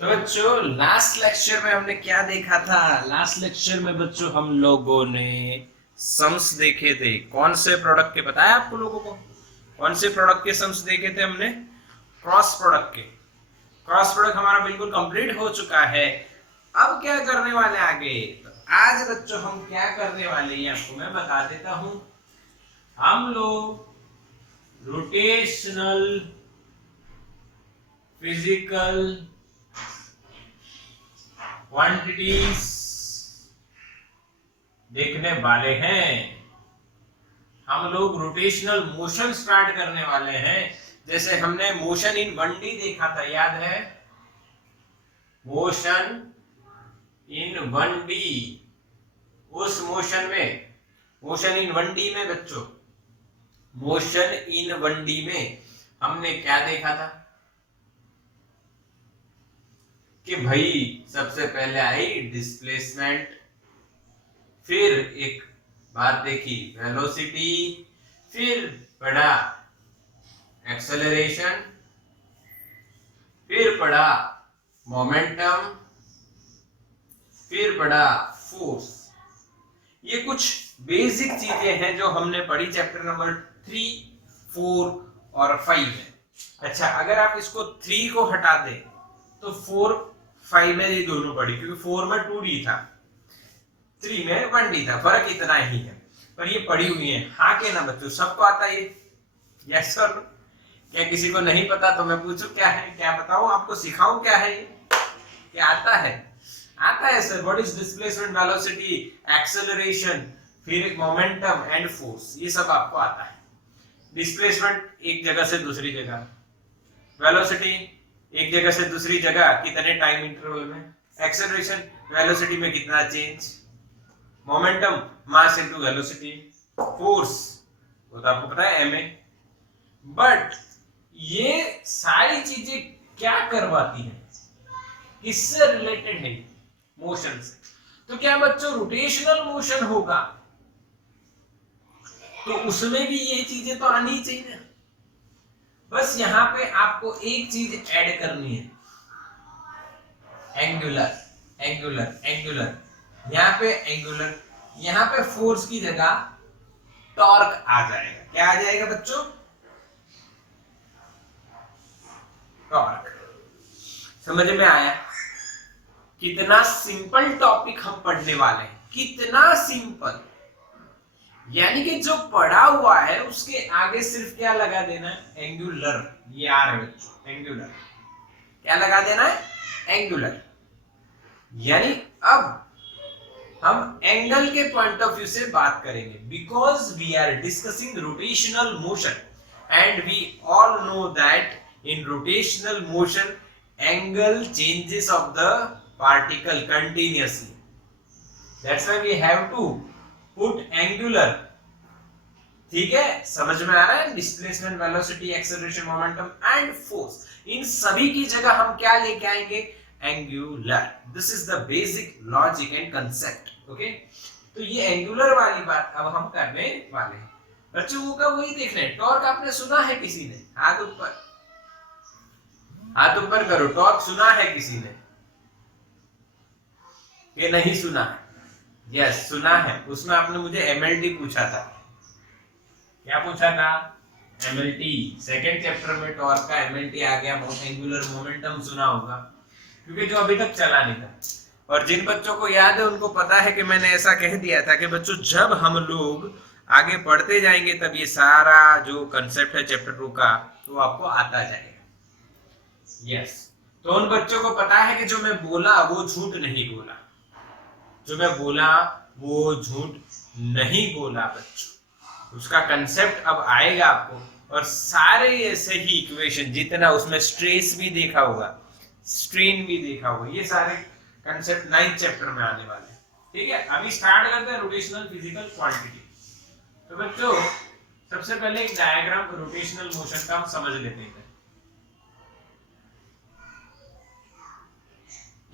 तो बच्चों last lecture में हमने क्या देखा था। लास्ट लेक्चर में बच्चों हम लोगों ने सम्स देखे थे। कौन से प्रोडक्ट के बताया आपको लोगों को? कौन से प्रोडक्ट के सम्स देखे थे हमने? क्रॉस प्रोडक्ट के। क्रॉस प्रोडक्ट हमारा बिल्कुल कंप्लीट हो चुका है। अब क्या करने वाले आगे? तो आज बच्चों हम क्या करने वाले हैं आपको मैं बता देता हूं। हम लोग रोटेशनल फिजिकल क्वांटिटीज देखने वाले हैं। हम लोग रोटेशनल मोशन स्टार्ट करने वाले हैं। जैसे हमने मोशन इन 1D देखा था, याद है? मोशन इन 1D, उस मोशन इन 1D में बच्चों, मोशन इन 1D में हमने क्या देखा था कि भाई सबसे पहले आई डिस्प्लेसमेंट, फिर एक बात देखी वेलोसिटी, फिर पढ़ा एक्सेलरेशन, फिर पढ़ा मोमेंटम, फिर पढ़ा फोर्स। ये कुछ बेसिक चीजें हैं जो हमने पढ़ी चैप्टर नंबर 3, 4 और 5 में। अच्छा, अगर आप इसको 3 को हटा दे तो 4, 5 में ये दोनों पढ़ी, क्योंकि 4 में 2D था, 3 में 1D था, फर्क इतना ही है, पर ये पढ़ी हुई है। हाँ के ना बच्चों, सबको आता है ये? Yes sir. क्या किसी को नहीं पता? तो मैं पूछूं क्या है, क्या बताऊं आपको, सिखाऊं क्या है ये? क्या आता है? आता है sir. What is displacement, velocity, acceleration, फिर मोमेंटम एंड फोर्स, ये सब आपको आता है। डिस्प्लेसमेंट एक जगह से दूसरी जगह, वेलोसिटी एक जगह से दूसरी जगह कितने टाइम इंटरवल में, एक्सेलरेशन वेलोसिटी में कितना change, momentum mass into velocity, force वो तो आपको पता है ma। बट ये सारी चीजें क्या करवाती हैं? किससे रिलेटेड है? मोशन से। तो क्या बच्चों रोटेशनल मोशन होगा तो उसमें भी ये चीजें तो आनी चाहिए ना। बस यहां पे आपको एक चीज ऐड करनी है, एंगुलर। एंगुलर एंगुलर यहाँ पे एंगुलर, यहाँ पे फोर्स की जगह टॉर्क आ जाएगा। क्या आ जाएगा बच्चों? टॉर्क। समझ में आया? कितना सिंपल टॉपिक हम पढ़ने वाले हैं, कितना सिंपल। यानी कि जो पढ़ा हुआ है उसके आगे सिर्फ क्या लगा देना है? एंगुलर। ये आ रहा है बच्चों, एंगुलर। क्या लगा देना है? एंगुलर। यानी अब हम एंगल के पॉइंट ऑफ व्यू से बात करेंगे, because we are discussing rotational motion and we all know that in rotational motion angle changes of the particle continuously. That's why we have to put angular. ठीक है, समझ में आ रहा है? Displacement, velocity, acceleration, momentum and force, इन सभी की जगह हम क्या लेके आएंगे? Angular. This is the basic logic and concept. Okay, तो ये एंगुलर वाली बात अब हम करने वाले हैं। बच्चों का वही देख रहे हैं। टॉर्क आपने सुना है किसी ने? हाथ ऊपर, हाथ ऊपर करो। टॉर्क सुना है किसी ने? ये नहीं सुना है? यस, सुना है। उसमें आपने मुझे एमएलटी पूछा था। क्या पूछा था? एमएलटी। सेकंड चैप्टर में टॉर्क का एमएलटी आ गया। एंगुलर मोमेंटम सुना होगा, क्योंकि जो अभी तक चला नहीं था। और जिन बच्चों को याद है उनको पता है कि मैंने ऐसा कह दिया था कि बच्चों जब हम लोग आगे पढ़ते जाएंगे तब ये सारा जो कंसेप्ट है चैप्टर 2 का तो आपको आता जाएगा। यस, तो उन बच्चों को पता है कि जो मैं बोला वो झूठ नहीं बोला, जो मैं बोला वो झूठ नहीं बोला बच्चों। उसका कंसेप्ट अब आएगा आपको। और सारे ऐसे ही इक्वेशन, जितना उसमें स्ट्रेस भी देखा होगा, स्ट्रेन भी देखा होगा, ये सारे कंसेप्ट 9th चैप्टर में आने वाले हैं। ठीक है, अभी स्टार्ट करते हैं रोटेशनल फिजिकल क्वांटिटी। तो बच्चों सबसे पहले एक डायग्राम रोटेशनल मोशन का हम समझ लेते हैं।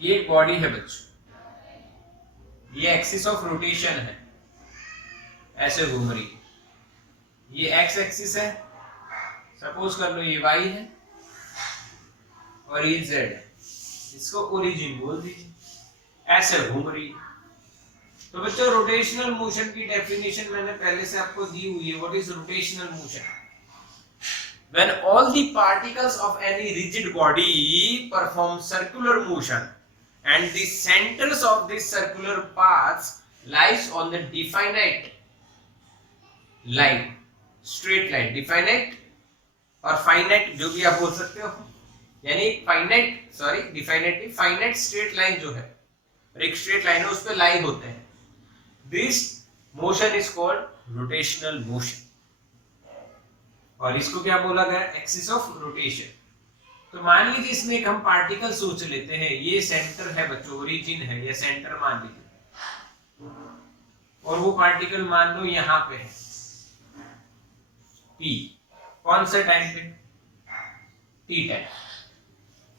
ये एक बॉडी है बच्चों, ये एक्सिस ऑफ रोटेशन है, ऐसे घूम रही है। ये एक्स एक्सिस है, सपोज कर लो ये वाई है, और ये जेड है। इसको ओरिजिन बोल दीजिए, ऐसे घूम रही है। तो बच्चों रोटेशनल मोशन की डेफिनेशन मैंने पहले से आपको दी हुई है। What is rotational motion? When all the particles of any rigid body perform circular motion and the centers of these circular paths lies on the definite line, straight line, definite और finite जो भी आप बोल सकते हो, यानी finite straight line जो है, एक स्ट्रेट लाइन है उस पे लाई होते हैं। This motion is called rotational motion और इसको क्या बोला गया? Axis of rotation. तो मान लीजिए इसमें एक हम पार्टिकल सोच लेते हैं, ये सेंटर है बच्चों, ओरिजिन है, ये सेंटर मान लीजिए, और वो पार्टिकल मान लो यहां पे है टी, कौन से टाइम पे? T time.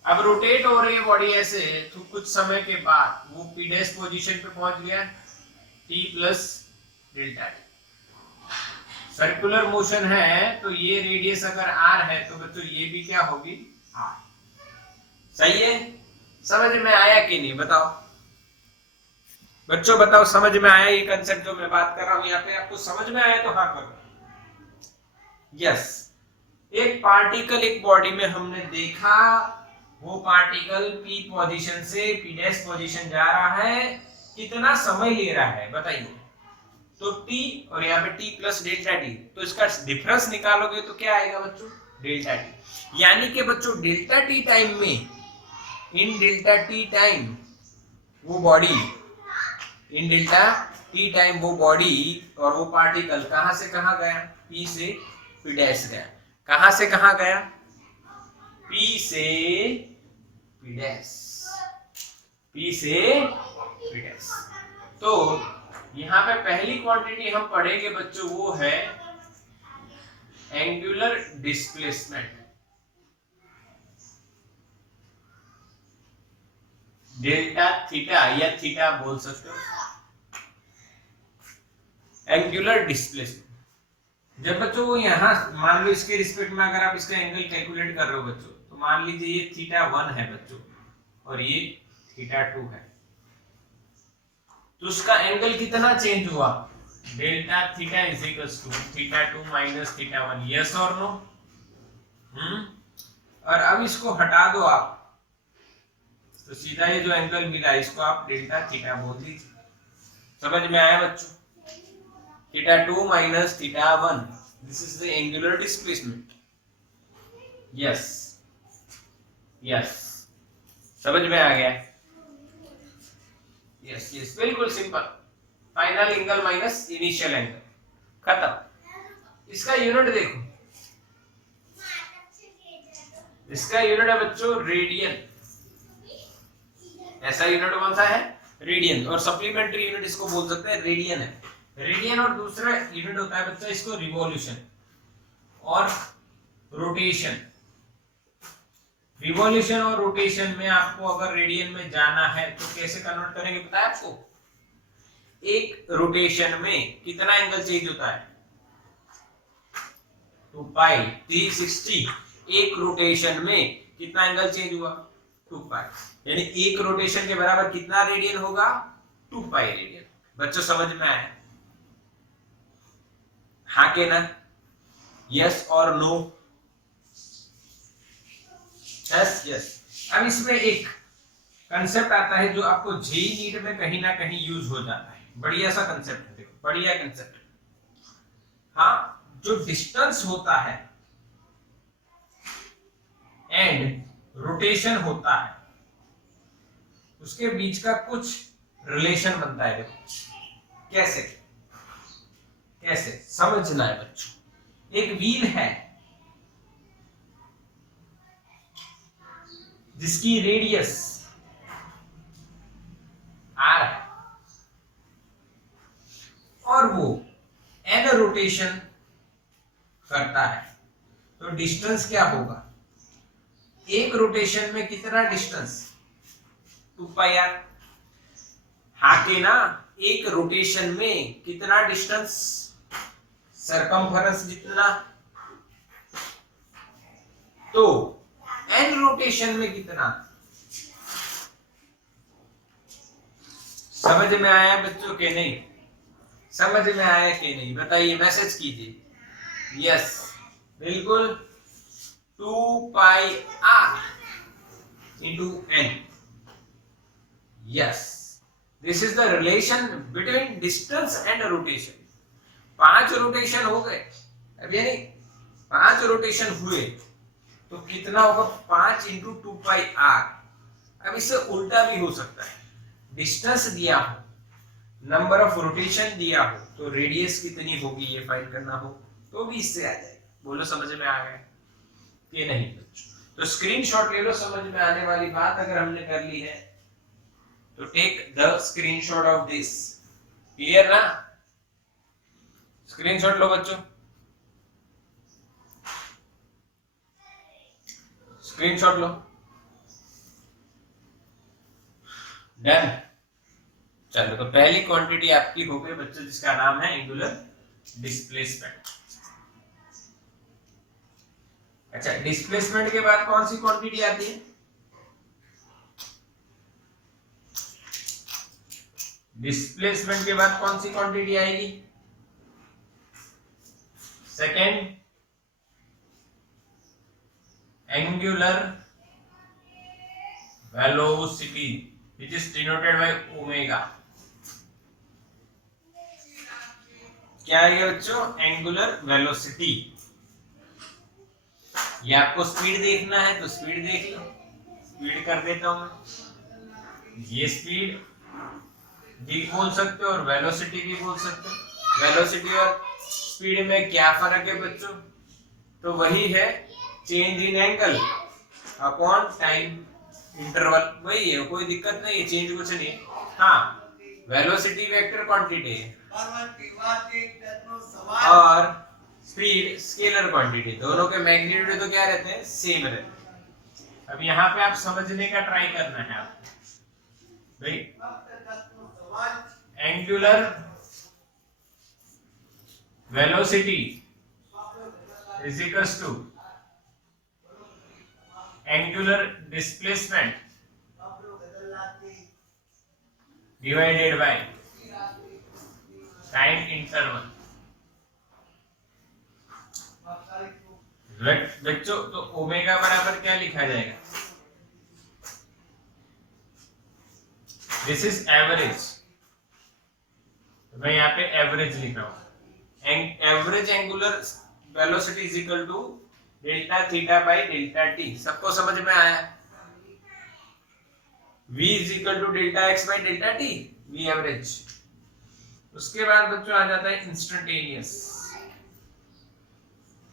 अब रोटेट हो रही है बॉडी ऐसे, तो कुछ समय के बाद वो पी डैश पोजीशन पे पहुंच गया, T plus delta T. Circular motion है तो ये रेडियस अगर आर है तो बच्चों ये भी क्या होगी? आर। सही है? समझ में आया कि नहीं बताओ बच्चों, बताओ समझ में आया ये कंसेप्ट जो मैं बात कर रहा हूं यहाँ पे? आपको समझ में आया तो हाँ करो। यस, एक पार्टिकल एक बॉडी में हमने देखा, वो पार्टिकल पी पोजीशन से पी डैश पोजीशन जा रहा है, कितना समय ले रहा है बताइए? तो t और यहाँ पे t प्लस डेल्टा टी, तो इसका डिफरेंस निकालोगे तो क्या आएगा बच्चों? Delta T. यानी कि बच्चों डेल्टा टी टाइम में, इन डेल्टा टी टाइम वो बॉडी, इन डेल्टा टी टाइम वो बॉडी और वो पार्टिकल कहां से कहां गया? p से p डैश गया। कहां से कहां गया? p से p डैश, p से p डैश। तो यहां पे पहली क्वांटिटी हम पढ़ेंगे बच्चों, वो है एंगुलर डिस्प्लेसमेंट। डेल्टा थीटा या थीटा बोल सकते हो, एंगुलर डिस्प्लेसमेंट। जब बच्चों वो यहां मान लो इसके रिस्पेक्ट में अगर आप इसका एंगल कैलकुलेट कर रहे हो बच्चों, तो मान लीजिए ये थीटा 1 है बच्चों और ये थीटा 2 है, तो उसका एंगल कितना चेंज हुआ? Delta theta is equals to theta 2 minus theta 1। Yes और नो? और अब इसको हटा दो आप, तो सीधा ये जो एंगल मिला इसको आप डेल्टा थीटा बोल दीजिए। समझ में आया बच्चों? Theta 2 minus theta 1, this is the angular displacement. Yes yes, समझ में आ गया? यस यस, बिल्कुल simple. Final angle minus initial angle, खत्म। इसका यूनिट देखो, इसका यूनिट है बच्चों रेडियन। ऐसा यूनिट कौन सा है? रेडियन। और सप्लीमेंट्री यूनिट इसको बोल सकते हैं रेडियन है, रेडियन। और दूसरा यूनिट होता है बच्चों इसको रिवॉल्यूशन और रोटेशन। रिवॉल्यूशन और रोटेशन में आपको अगर रेडियन में जाना है तो कैसे कन्वर्ट करेंगे पता है आपको? एक रोटेशन में कितना एंगल चेंज होता है? 2 पाई 360। एक रोटेशन में कितना एंगल चेंज हुआ? 2 पाई। यानी एक रोटेशन के बराबर कितना रेडियन होगा? 2 पाई रेडियन। बच्चों समझ में आया? हाँ के ना? यस और नो? Yes yes. अब इसमें एक कंसेप्ट आता है जो आपको जेई नीट में कहीं ना कहीं यूज हो जाता है। बढ़िया सा कंसेप्ट है, देखो बढ़िया कंसेप्ट। हाँ, जो डिस्टेंस होता है एंड रोटेशन होता है उसके बीच का कुछ रिलेशन बनता है। देखो कैसे कैसे समझना है बच्चों। एक व्हील है जिसकी रेडियस आर है और वो एन रोटेशन करता है, तो डिस्टेंस क्या होगा? एक रोटेशन में कितना डिस्टेंस? 2 pi are. हाँ के ना? एक रोटेशन में कितना डिस्टेंस? सरकमफेरेंस जितना। तो एन रोटेशन में कितना? समझ में आया बच्चों के नहीं? समझ में आया कि नहीं बताइए, मैसेज कीजिए यस। बिल्कुल 2 पाई r into n. Yes, this is the relation between distance and rotation. 5 rotation हो गए, अब यानी 5 रोटेशन हुए तो कितना होगा 5 इंटू 2 पाई r। अब इससे उल्टा भी हो सकता है, डिस्टेंस दिया हो, नंबर ऑफ रोटेशन दिया हो, तो रेडियस कितनी होगी ये फाइंड करना हो तो भी इससे आ जाएगा। बोलो समझ में आ गया कि नहीं? तो स्क्रीनशॉट ले लो, समझ में आने वाली बात अगर हमने कर ली है तो take the screenshot of this. Clear ना? स्क्रीनशॉट लो बच्चों, स्क्रीनशॉट लो। डन। चलो तो पहली क्वांटिटी आपकी हो गई बच्चों, जिसका नाम है एंगुलर डिस्प्लेसमेंट। अच्छा, डिस्प्लेसमेंट के बाद कौन सी क्वांटिटी आती है? डिस्प्लेसमेंट के बाद कौन सी क्वांटिटी आएगी? Second, angular velocity which is denoted by omega. क्या है ये बच्चों? Angular velocity. ये आपको स्पीड देखना है तो स्पीड देख लो, स्पीड कर देता हूं मैं। ये स्पीड भी बोल सकते हो और वेलोसिटी भी बोल सकते हो। वेलोसिटी और स्पीड में क्या फर्क है बच्चों? तो वही है change in angle upon time interval, वही है, कोई दिक्कत नहीं है, चेंज कुछ नहीं। हाँ, वेलोसिटी वेक्टर क्वांटिटी है और स्पीड स्केलर क्वांटिटी, दोनों के मैग्नीट्यूड तो क्या रहते हैं? सेम रहते हैं। अब यहाँ पे आप समझने का ट्राई करना है आपको भाई। Angular velocity is equals to angular displacement divided by time interval. बच्चों तो ओमेगा बराबर क्या लिखा जाएगा? दिस इज एवरेज, तो मैं यहाँ पे एवरेज लिख रहा हूं। Average angular velocity is equal to delta theta by delta T. सबको समझ में आया? v is equal to delta X by delta T, v average. उसके बाद बच्चों आ जाता है instantaneous.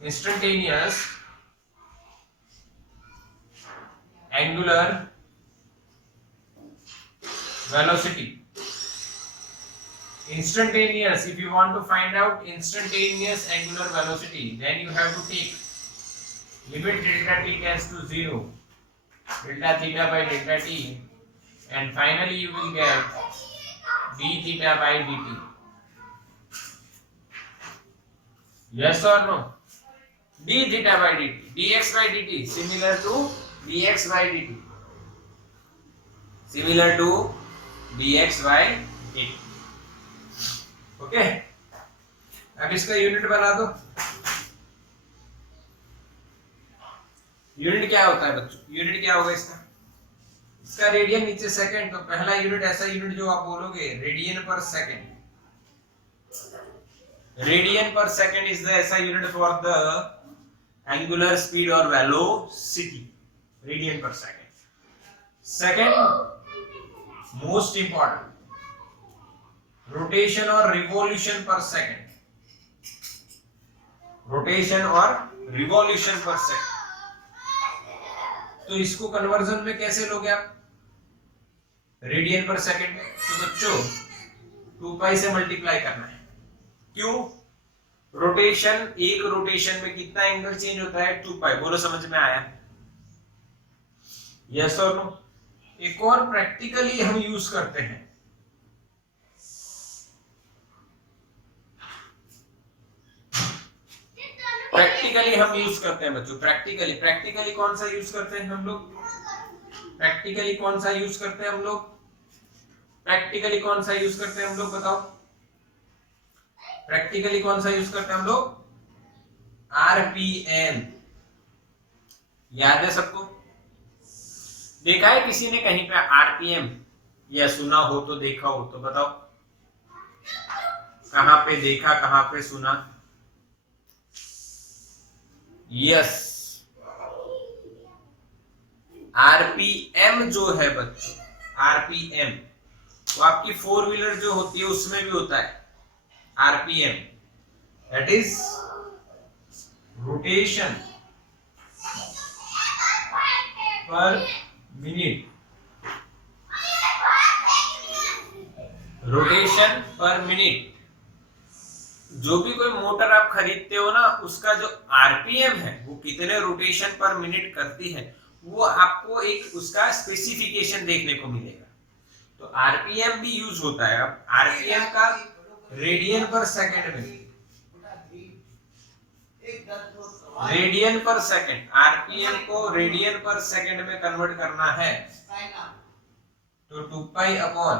Instantaneous angular velocity. Instantaneous, if you want to find out instantaneous angular velocity, then you have to take limit delta t tends to 0, delta theta by delta t, and finally you will get d theta by dt. Yes or no? d theta by dt, dx by dt similar to dx by dt, similar to dx by dt. Okay, अब इसका unit बना दो। Unit क्या होता है बच्चों? Unit क्या होगा इसका? इसका रेडियन, नीचे सेकंड, तो पहला यूनिट ऐसा यूनिट जो आप बोलोगे रेडियन पर सेकंड। रेडियन पर सेकंड इज द ऐसा unit for the angular speed और वेलोसिटी, रेडियन पर second. Second most important, rotation और रिवॉल्यूशन पर सेकंड। रोटेशन और रिवॉल्यूशन पर सेकंड, तो इसको कन्वर्जन में कैसे लोगे आप? रेडियन पर सेकंड में, तो बच्चों 2 पाई से मल्टीप्लाई करना है। क्यों? रोटेशन, एक रोटेशन में कितना एंगल चेंज होता है? 2 पाई। बोलो समझ में आया? यस और नो? एक और प्रैक्टिकली हम यूज करते हैं, प्रैक्टिकली हम यूज करते हैं बच्चों। प्रैक्टिकली कौन सा यूज करते हैं हम लोग? प्रैक्टिकली कौन सा यूज करते हैं हम लोग? प्रैक्टिकली कौन सा यूज करते हैं हम लोग, बताओ? प्रैक्टिकली कौन सा यूज करते हैं हम लोग? आरपीएम। याद है सबको? देखा है किसी ने कहीं पे आरपीएम, या सुना हो तो, देखा हो तो बताओ, कहां पे देखा, कहां पे सुना? यस, आरपीएम जो है बच्चों, आरपीएम तो आपकी फोर व्हीलर जो होती है उसमें भी होता है आरपीएम, दैट इज रोटेशन पर मिनट। रोटेशन पर मिनट। जो भी कोई मोटर आप खरीदते हो ना, उसका जो आरपीएम है वो कितने रोटेशन पर मिनट करती है, वो आपको एक उसका स्पेसिफिकेशन देखने को मिलेगा। तो आरपीएम भी यूज होता है। अब आरपीएम का रेडियन पर सेकंड में, रेडियन पर सेकंड, आरपीएम को रेडियन पर सेकंड में कन्वर्ट करना है तो 2 pi upon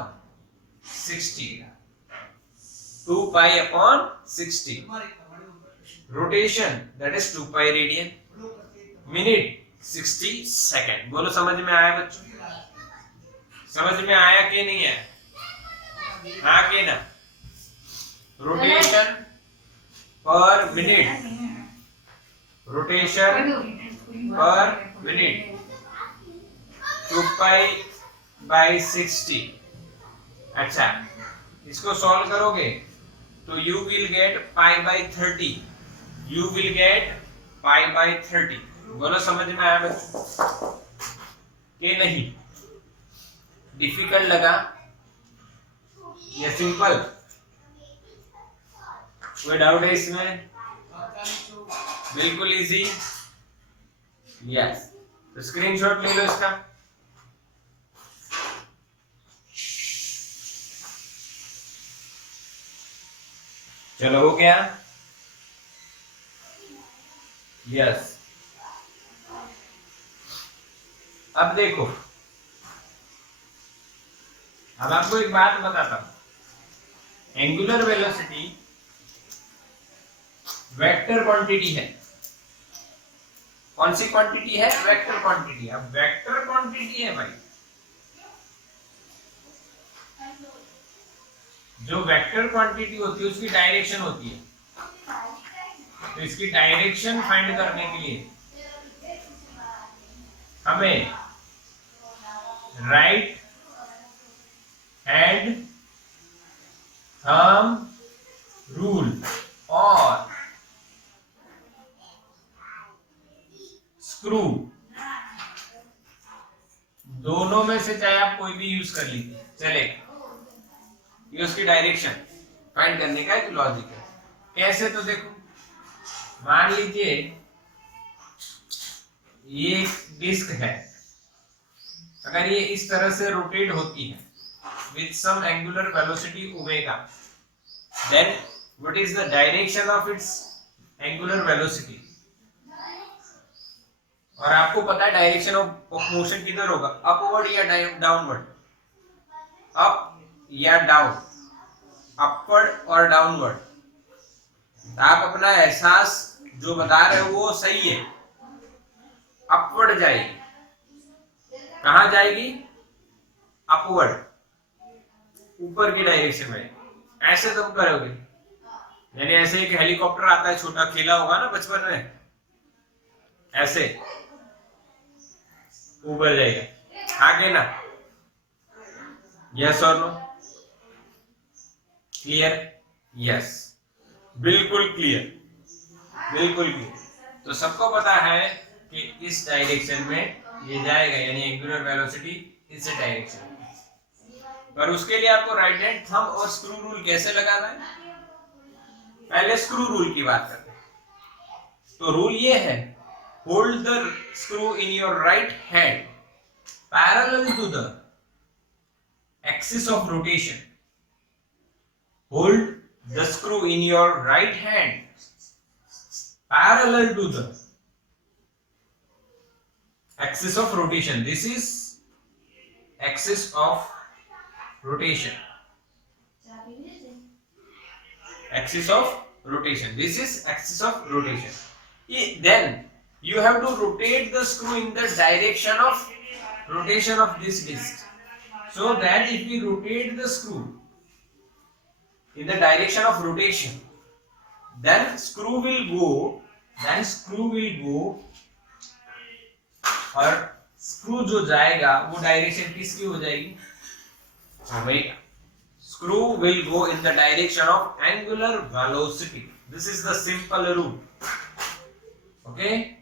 60, 2 pi upon 60 rotation, that is 2 pi radian, minute 60 second. बोलो समझ में आया बच्चों? समझ में आया कि नहीं है? हाँ कि ना? रोटेशन पर मिनट, रोटेशन पर मिनट 2 पाई बाई 60। अच्छा, इसको सॉल्व करोगे तो you will get pi by 30, you will get pi by 30। बोलो समझ में आया बच्चों कि नहीं? डिफिकल्ट लगा या सिंपल? कोई डाउट है इसमें? बिल्कुल इजी। यस, तो स्क्रीनशॉट ले लो इसका। चलो हो गया? यस। अब देखो, अब आपको एक बात बताता हूं। एंगुलर वेलोसिटी वेक्टर क्वांटिटी है। कौन सी क्वांटिटी है? Vector quantity. अब वेक्टर क्वांटिटी है भाई, जो वेक्टर क्वांटिटी होती है उसकी डायरेक्शन होती है। तो इसकी डायरेक्शन फाइंड करने के लिए हमें राइट हैंड थंब रूल और स्क्रू, दोनों में से चाहे आप कोई भी यूज कर लीजिए, चलेगा। ये उसकी डायरेक्शन फाइंड करने का एक लॉजिक है। कैसे? तो देखो, मान लीजिए ये एक डिस्क है, अगर ये इस तरह से रोटेट होती है with some angular velocity omega, then what is the direction of its angular velocity? और आपको पता है डायरेक्शन ऑफ मोशन किधर होगा, अपवर्ड या डाउनवर्ड, अप या डाउन, अपवर्ड और डाउनवर्ड। आप अपना एहसास जो बता रहे हो वो सही है, अपवर्ड जाएगी। कहां जाएगी? अपवर्ड, ऊपर की डायरेक्शन में। ऐसे तुम करोगे, यानी ऐसे एक हेलीकॉप्टर आता है छोटा, खेला होगा ना बचपन में, ऐसे ऊपर जाएगा, आगे ना? यस और नो? क्लियर? यस, बिल्कुल क्लियर, बिल्कुल क्लियर। तो सबको पता है कि इस डायरेक्शन में ये जाएगा, यानी एंगुलर वेलोसिटी इस डायरेक्शन में। पर उसके लिए आपको राइट हैंड थंब और स्क्रू रूल कैसे लगाना है? पहले स्क्रू रूल की बात करते हैं। तो रूल ये है, hold the screw in your right hand parallel to the axis of rotation. Hold the screw in your right hand parallel to the axis of rotation. This is axis of rotation. Axis of rotation. This is axis of rotation. Then you have to rotate the screw in the direction of rotation of this disc. So that if we rotate the screw in the direction of rotation, then screw will go और screw जो जाएगा वो direction किसकी हो जाएगी? Omega. Screw will go in the direction of angular velocity. This is the simple rule. Okay?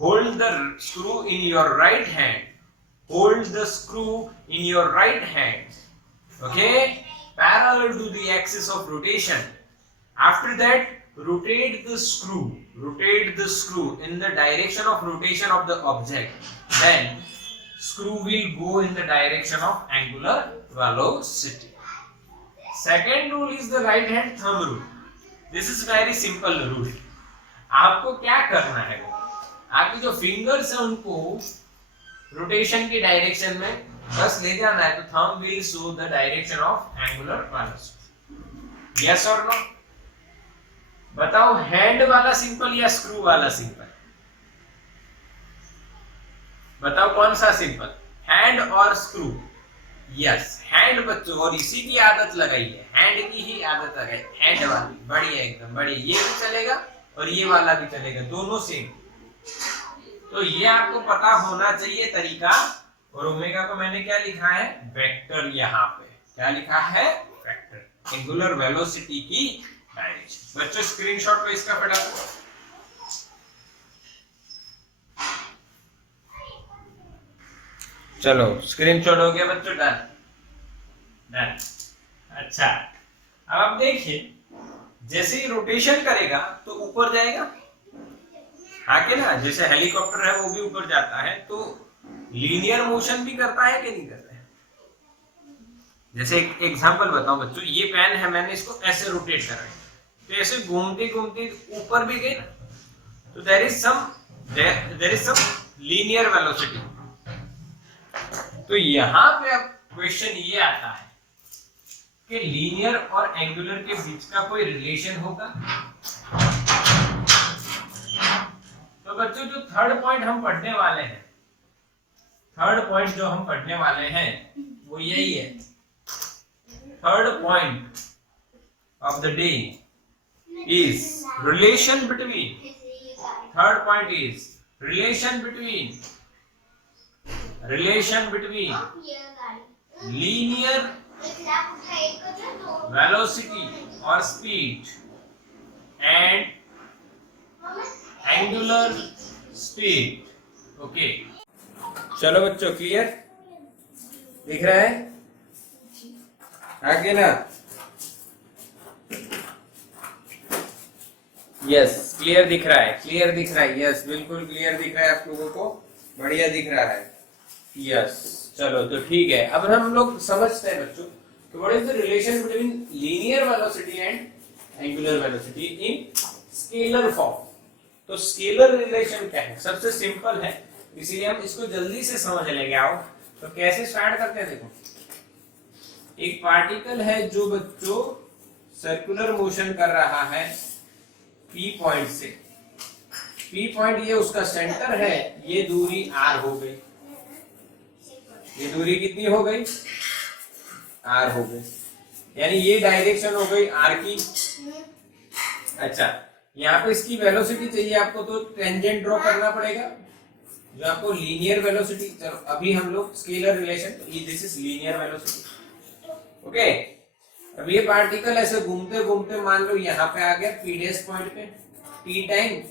Hold the screw in your right hand. Hold the screw in your right hand. Okay? Parallel to the axis of rotation. After that, rotate the screw in the direction of rotation of the object. Then screw will go in the direction of angular velocity. Second rule is the right hand thumb rule. This is very simple rule. आपको क्या करना है? आपके जो fingers हैं उनको rotation की direction में बस ले जाना है. तो thumb will show the direction of angular velocity. Yes or no? बताओ, हैंड वाला सिंपल या स्क्रू वाला सिंपल? बताओ कौन सा सिंपल, हैंड और स्क्रू? यस, हैंड बच्चों, और इसी की आदत लगाई है, हैंड की ही आदत लगाई, हैंड वाली. बढ़िया, एकदम बढ़िया. ये भी चलेगा और ये वाला भी चलेगा, दोनों सेम. तो ये आपको पता होना चाहिए तरीका. और ओमेगा को मैंने क्या लिखा है? वेक्टर. यहाँ पे क्या लिखा है? वेक्टर. एंगुलर वेलोसिटी की डायरेक्शन. बच्चों स्क्रीनशॉट पे इसका फटाफट. चलो स्क्रीनशॉट हो गया बच्चों. डन. अच्छा, अब आप देखिए, जैसे ही रोटेशन करेगा तो ऊपर जाएगा. आगे ना, जैसे हेलीकॉप्टर है वो भी ऊपर जाता है, तो लीनियर मोशन भी करता है कि नहीं करता है? जैसे एक एग्जांपल बताऊं बच्चों, ये पेन है, मैंने इसको ऐसे रोटेट करा है, तो ऐसे घूमते घूमते ऊपर भी गए ना, तो there is some linear velocity. तो यहां पे अब क्वेश्चन ये आता है कि लीनियर और एंगुलर के बीच का कोई रिलेशन होगा? तो बच्चों जो थर्ड पॉइंट हम पढ़ने वाले हैं, वो यही है. Third point of the day is relation between linear velocity or speed and angular speed. Okay, चलो बच्चों, क्लियर दिख रहा है आगे ना? यस, क्लियर दिख रहा है. यस, बिल्कुल क्लियर दिख रहा है आप लोगों को, बढ़िया दिख रहा है. यस, चलो तो ठीक है. अब हम लोग समझते हैं बच्चों कि what is the relation between linear velocity and angular velocity in scalar form. तो स्केलर रिलेशन क्या है? सबसे सिंपल है, इसीलिए हम इसको जल्दी से समझ लेंगे. आओ, तो कैसे स्टार्ट करते हैं? देखो, एक पार्टिकल है जो बच्चों सर्कुलर मोशन कर रहा है P पॉइंट से. P पॉइंट ये उसका सेंटर है, ये दूरी R हो गई. ये दूरी कितनी हो गई? R हो गई. यानी ये डायरेक्शन हो गई R की. अच्छा, यहाँ पे इसकी वेलोसिटी चाहिए आपको, तो टेंजेंट ड्रॉ करना पड़ेगा, जो आपको लीनियर वेलोसिटी. चलो अभी हम लोग scalar relation, this is linear velocity. Okay, अब ये पार्टिकल ऐसे घूमते घूमते मान लो यहाँ पे आ गया P डैश पॉइंट पे. T time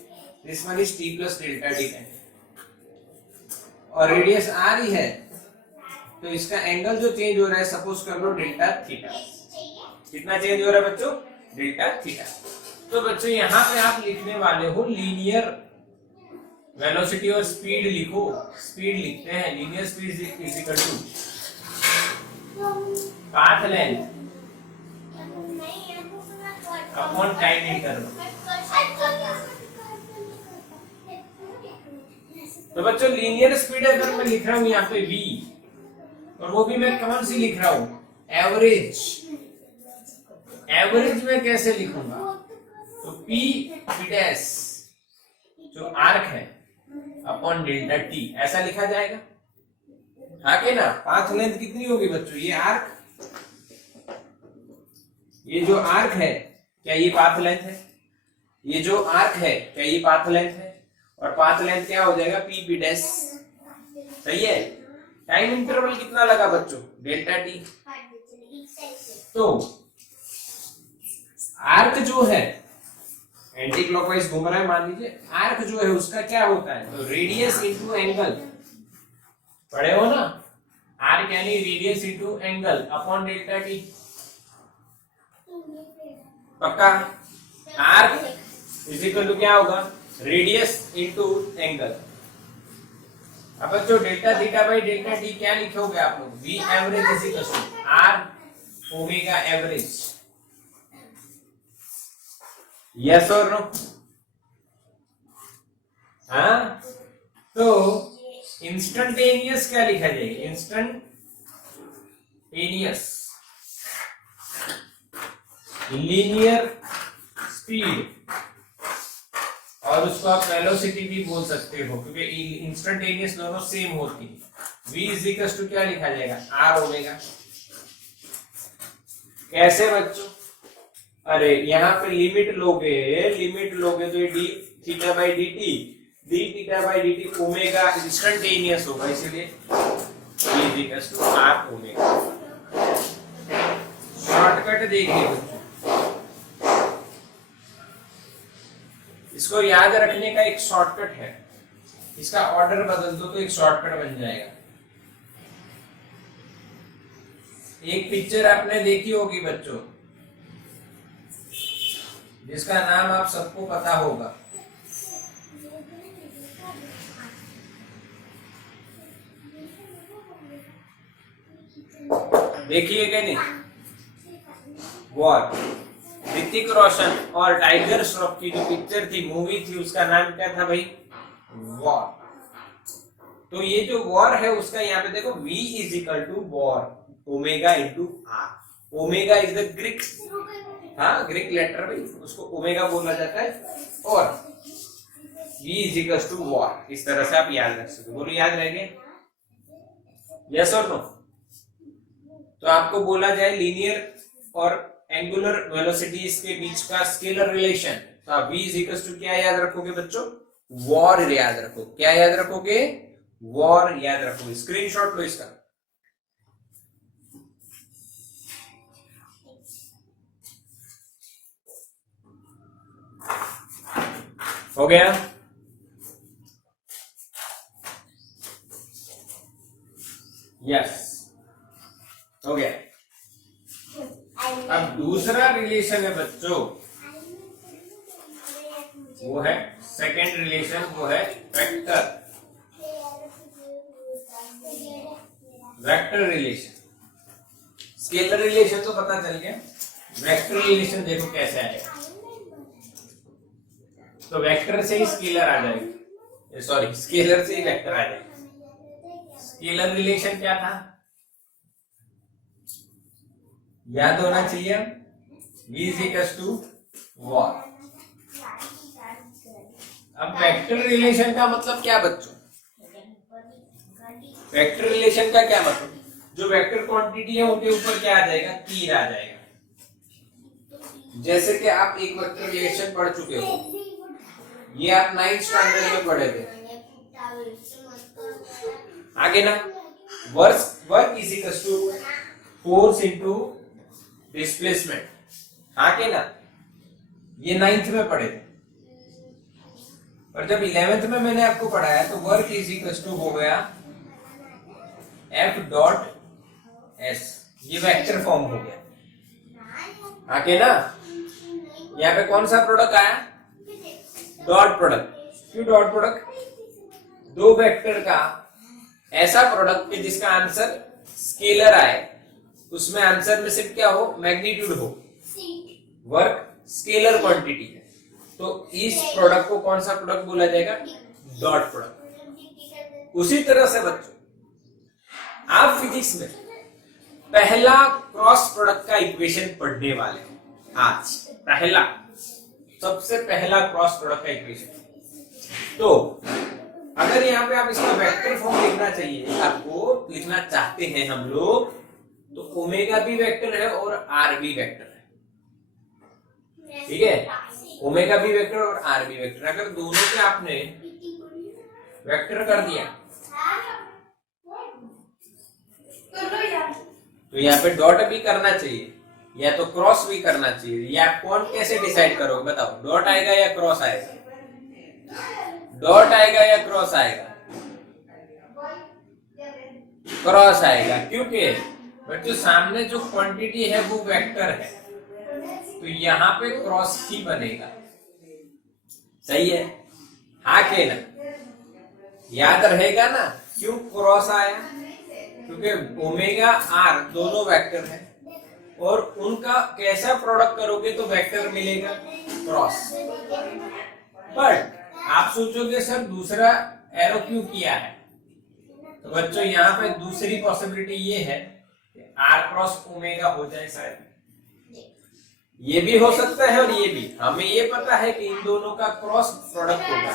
this one is T plus delta D time, और रेडियस R ही है, तो इसका एंगल जो चेंज हो रहा है, सपोज कर लो डेल्टा थीटा. कितना चेंज हो रहा है बच्चों? Delta theta. तो बच्चों यहाँ पे आप लिखने वाले हो लीनियर वेलोसिटी और स्पीड लिखो. स्पीड लिखते हैं, linear speed is equal to path length upon time interval. तो बच्चों लीनियर स्पीड अगर मैं लिख रहा हूं यहाँ पे v, और वो भी मैं कौन सी लिख रहा हूं, एवरेज। एवरेज में कैसे लिखूंगा, तो पी डैश जो आर्क है अपॉन डेल्टा टी, ऐसा लिखा जाएगा। हाँ के ना, पाथ लेंथ कितनी होगी बच्चों, ये आर्क, ये जो आर्क है क्या ये पाथ लेंथ है, ये जो आर्क है क्या ये पाथ लेंथ है, और पाथ लेंथ क्या हो जाएगा, पी डैश। सही है। टाइम इंटरवल कितना लगा बच्चों, डेल्टा टी। तो आर्क जो है एंटी क्लॉकवाइज घूम रहा है, मान लीजिए आर्क जो है उसका क्या होता है, तो रेडियस इनटू एंगल, पढ़े हो ना, आर्क यानी radius into angle upon delta T. पक्का। आर्क इज इक्वल टू क्या होगा, रेडियस इनटू एंगल। अब बच्चों delta theta by delta T क्या लिखोगे आप लोग, V average is equal to R omega average. Yes और नो। हाँ, तो इंस्टेंटेनियस क्या लिखा जाएगा, इंस्टेंटेनियस लीनियर स्पीड, और उसको आप वेलोसिटी भी बोल सकते हो क्योंकि इंस्टेंटेनियस दोनों सेम होती है। v इज इक्वल टू क्या लिखा जाएगा, आर ओमेगा। कैसे बच्चों, अरे यहाँ पे लिमिट लोगे तो ये D theta by D T, D theta by D T omega instantaneous होगा, इसलिए v is equal to R omega. Shortcut देखिए बच्चों, इसको याद रखने का एक शॉर्टकट है, इसका ऑर्डर बदल दो तो एक शॉर्टकट बन जाएगा। एक पिक्चर आपने देखी होगी बच्चों, जिसका नाम आप सबको पता होगा, देखिए क्या नहीं, वॉर, ऋतिक रोशन और टाइगर श्रॉफ की जो पिक्चर थी, मूवी थी, उसका नाम क्या था भाई, वॉर। तो ये जो वॉर है उसका यहाँ पे देखो v इज इक्वल टू वॉर omega into R. Omega is the Greek, हाँ ग्रीक लेटर भाई, उसको ओमेगा बोला जाता है, और v इज इक्वल टू वॉर। इस तरह से आप याद रख सकते हो। बोलो याद रहेंगे, यस और नो। तो आपको बोला जाए लीनियर और एंगुलर वेलोसिटीज के बीच का स्केलर रिलेशन, तो आप v इज इक्वल टू क्या याद रखोगे बच्चों, वॉर याद रखो। क्या याद रखोगे, वॉर याद रखोगे। स्क्रीनशॉट लो इसका। हो गया, यस हो गया। अब दूसरा रिलेशन है बच्चों, वो है सेकेंड रिलेशन, वो है वेक्टर रिलेशन। स्केलर रिलेशन तो पता चल गया, वेक्टर रिलेशन देखो कैसे आएगा। तो वेक्टर से ही स्केलर आ जाएगा, सॉरी स्केलर से ही वेक्टर आ जाएगा। स्केलर रिलेशन क्या था, याद होना चाहिए, v is equals to war. अब वेक्टर रिलेशन का मतलब क्या बच्चों, वेक्टर रिलेशन का क्या मतलब, जो वेक्टर क्वांटिटी है उनके ऊपर क्या आ जाएगा, तीर आ जाएगा। जैसे कि आप एक वेक्टर रिलेशन पढ़ चुके हो, ये आप 9th स्टैंडर्ड में पढ़े थे, आगे ना, work is equal to force into displacement, आगे ना, ये 9th में पढ़े थे। और जब 11th में मैंने आपको पढ़ाया तो वर्क इज इक्वल टू हो गया F डॉट S, ये वेक्टर फॉर्म हो गया, आगे ना। यहाँ पे कौन सा प्रोडक्ट आया, डॉट प्रोडक्ट। क्यों डॉट प्रोडक्ट, दो वेक्टर का ऐसा प्रोडक्ट जिसका आंसर स्केलर आए, उसमें आंसर में सिर्फ क्या हो, मैग्नीट्यूड हो। वर्क स्केलर क्वांटिटी है, तो इस प्रोडक्ट को कौन सा प्रोडक्ट बोला जाएगा, डॉट प्रोडक्ट। उसी तरह से बच्चों आप फिजिक्स में पहला क्रॉस प्रोडक्ट का इक्वेशन पढ़ने वाले हैं आज। पहला, सबसे पहला क्रॉस प्रोडक्ट का इक्वेशन। तो अगर यहाँ पे आप इसका वेक्टर फॉर्म लिखना चाहिए, आपको लिखना चाहते हैं हम लोग, तो ओमेगा भी वेक्टर है और आर भी वेक्टर है। ठीक है, ओमेगा भी वेक्टर और आर भी वेक्टर। अगर दोनों के आपने वेक्टर कर दिया तो यहाँ पे डॉट भी करना चाहिए या तो क्रॉस भी करना चाहिए। या कौन कैसे डिसाइड करोगे बताओ, डॉट आएगा या क्रॉस आएगा? डॉट आएगा या क्रॉस आएगा? क्रॉस आएगा, क्योंकि बच्चों सामने जो क्वांटिटी है वो वेक्टर है, तो यहाँ पे क्रॉस ही बनेगा। सही है, हाँ के ना? याद रहेगा ना क्यों क्रॉस आया? क्योंकि ओमेगा आर दोनों वेक्टर है और उनका कैसा प्रोडक्ट करोगे तो वेक्टर मिलेगा, क्रॉस। बट आप सोचोगे सर दूसरा एरो क्यों किया है? तो बच्चों यहाँ पे दूसरी पॉसिबिलिटी ये है कि आर क्रॉस ओमेगा हो जाए शायद। ये भी हो सकता है और ये भी। हमें ये पता है कि इन दोनों का क्रॉस प्रोडक्ट होगा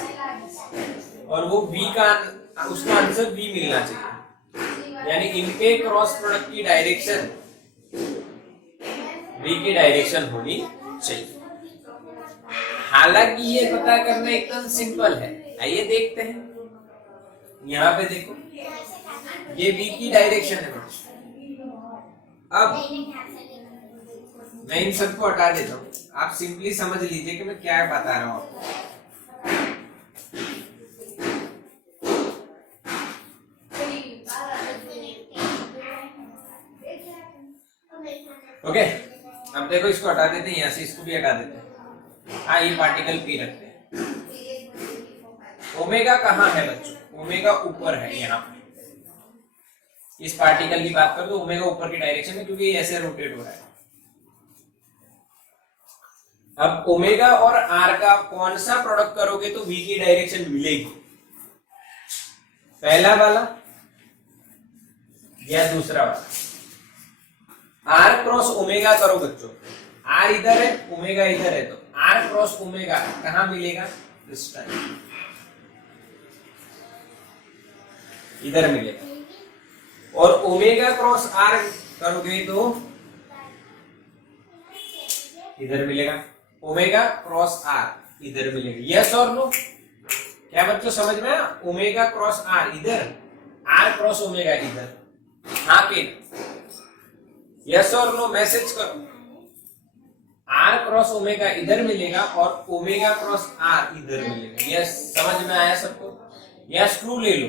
और वो v का उसका आंसर v मिलना चाहिए, यानी इनके क्रॉस प्रोडक्ट की डायरेक्शन v की डायरेक्शन होनी चाहिए। हालांकि ये पता करना एकदम सिंपल है, आइए देखते हैं। यहाँ पे देखो ये v की डायरेक्शन है। अब मैं इन सबको हटा देता हूँ, आप सिंपली समझ लीजिए कि मैं क्या बता रहा हूँ आपको। ओके, अब देखो इसको हटा देते हैं, यहाँ से इसको भी हटा देते हैं। हाँ, ये पार्टिकल पी रखते हैं। ओमेगा कहाँ है बच्चों? ओमेगा ऊपर है यहाँ पे। इस पार्टिकल की बात करो तो ओमेगा ऊपर की डायरेक्शन में, क्योंकि ये ऐसे रोटेट हो रहा है। अब ओमेगा और आर का कौन सा प्रोडक्ट करोगे तो v की डायरेक्शन मिलेगी? पहला वाला या दूसरा वाला? आर क्रॉस ओमेगा करो बच्चों, आर इधर है ओमेगा इधर है, तो आर क्रॉस ओमेगा कहां मिलेगा? इस टाइम इधर मिलेगा। और ओमेगा क्रॉस आर करोगे तो इधर मिलेगा। ओमेगा क्रॉस आर इधर मिलेगा। यस और नो? क्या बच्चों समझ में आया? ओमेगा क्रॉस आर इधर, आर क्रॉस ओमेगा इधर। हाँ के? यस और नो? मैसेज करो। आर क्रॉस ओमेगा इधर मिलेगा और ओमेगा क्रॉस आर इधर मिलेगा। यस, समझ में आया सबको? यस ट्रू ले लो।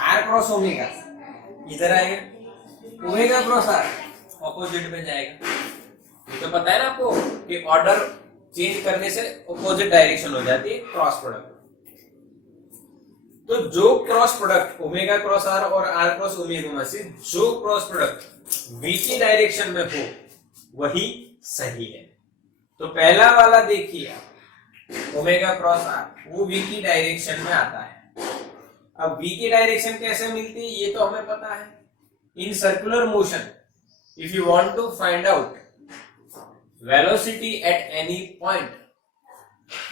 आर क्रॉस ओमेगा इधर आएगा, ओमेगा क्रॉस आर ऑपोजिट में जाएगा। तो पता है ना आपको कि ऑर्डर चेंज करने से ऑपोजिट डायरेक्शन हो जाती है क्रॉस प्रोडक्ट। तो जो cross product omega cross R और आर क्रॉस ओमेगा में से जो क्रॉस प्रोडक्ट v की डायरेक्शन में हो वही सही है। तो पहला वाला देखिए, ओमेगा क्रॉस आर वो v की डायरेक्शन में आता है। अब v की डायरेक्शन कैसे मिलती है ये तो हमें पता है। In circular motion if you want to find out velocity at any point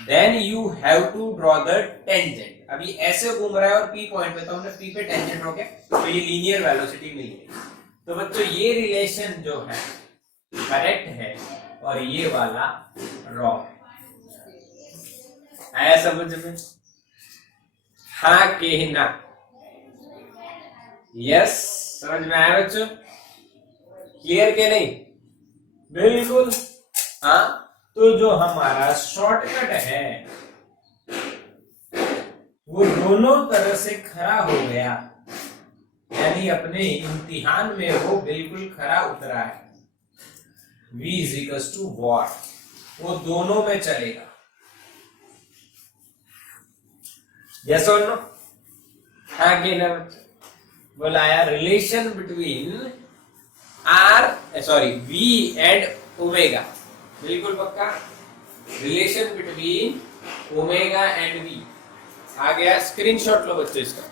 then you have to draw the tangent। अभी ऐसे घूम रहा है और p पॉइंट पे, तो हमने p पे टेंजेंट रोके तो ये लीनियर वेलोसिटी मिल गई। तो बच्चों ये रिलेशन जो है करेक्ट है और ये वाला रॉन्ग है। आया समझ में? हाँ के ना? यस, समझ में आया बच्चों? क्लियर के नहीं? बिल्कुल। हाँ, तो जो हमारा शॉर्टकट है वो दोनों तरह से खरा हो गया, यानी अपने इम्तिहान में वो बिल्कुल खरा उतरा है। v इज टू वॉट, वो दोनों में चलेगा। यस और नो? हाँ कि ना? बोलाया relation between v and omega. बिल्कुल पक्का, relation between omega and v आ गया। स्क्रीनशॉट लो बच्चों इसका।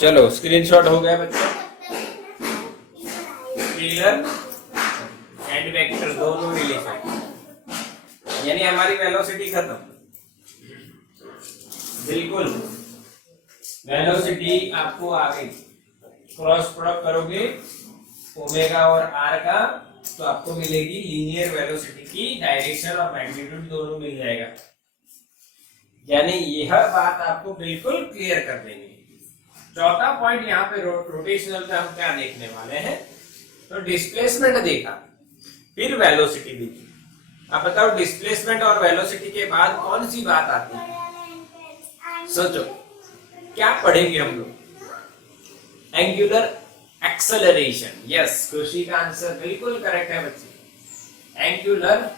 चलो स्क्रीनशॉट हो गया बच्चों। स्केलर एंड वेक्टर दोनों रिलेशन, यानी हमारी वेलोसिटी खत्म। बिल्कुल वेलोसिटी आपको आ गई। क्रॉस प्रोडक्ट करोगे ओमेगा और आर का तो आपको मिलेगी लीनियर वेलोसिटी की डायरेक्शन और मैग्नीट्यूड दोनों मिल जाएगा। यानी यह बात आपको बिल्कुल क्लियर कर देंगे। चौथा पॉइंट यहाँ पे रोटेशनल पे हम क्या देखने वाले हैं, तो डिस्प्लेसमेंट देखा, फिर वेलोसिटी देखी। अब बताओ डिस्प्लेसमेंट और वेलोसिटी के बाद कौन सी बात आती है? सोचो क्या पढ़ेंगे हम लोग? Angular acceleration. यस, खुशी का आंसर बिल्कुल करेक्ट है बच्चे। Angular